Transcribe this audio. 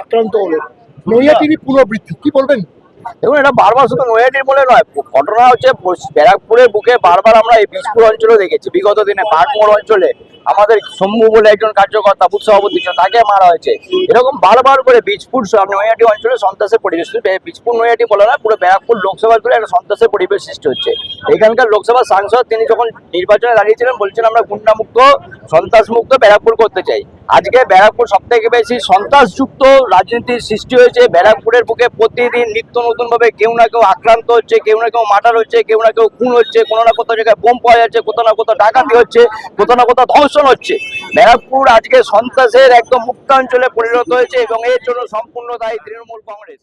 আক্রান্ত হলো নৈহাটির পুনরাবৃত্তি কি বলবেন? দেখুন, এটা বারবার শুধু নৈহাটির বলে নয়, ঘটনা হচ্ছে ব্যারাকপুরের বুকে বারবার আমরা এই বীজপুর অঞ্চলে দেখেছি। বিগত দিনে বাগমোড় অঞ্চলে আমাদের শম্ভু বলে একজন কার্যকর্তা বুথ সভাপতি তাকে মারা হয়েছে। এরকম বারবার করে বীজপুর নৈহাটি অঞ্চলে সন্ত্রাসের পরিবেশ, বীজপুর নৈহাটি বলে না, পুরো ব্যারাকপুর লোকসভা জুড়ে একটা সন্ত্রাসের পরিবেশ সৃষ্টি হচ্ছে। এখানকার লোকসভা সাংসদ তিনি যখন নির্বাচনে দাঁড়িয়েছিলেন বলছেন আমরা গুন্ডামুক্ত সন্ত্রাসমুক্ত ব্যারাকপুর করতে চাই। আজকে ব্যারাকপুর সব থেকে বেশি সন্ত্রাসযুক্ত রাজনীতির সৃষ্টি হয়েছে। ব্যারাকপুরের বুকে প্রতিদিন নিত্য নতুন ভাবে কেউ না কেউ আক্রান্ত হচ্ছে, কেউ না কেউ মার্ডার হচ্ছে, কেউ না কেউ খুন হচ্ছে, কোনো না কোথাও জায়গায় বোম পাওয়া যাচ্ছে, কোথাও না কোথাও ডাকাতি হচ্ছে, কোথাও না কোথাও ধর্ষণ হচ্ছে। ব্যারাকপুর আজকে সন্ত্রাসের একদম মুক্তাঞ্চলে পরিণত হয়েছে এবং এর জন্য সম্পূর্ণ দায়ী তৃণমূল কংগ্রেস।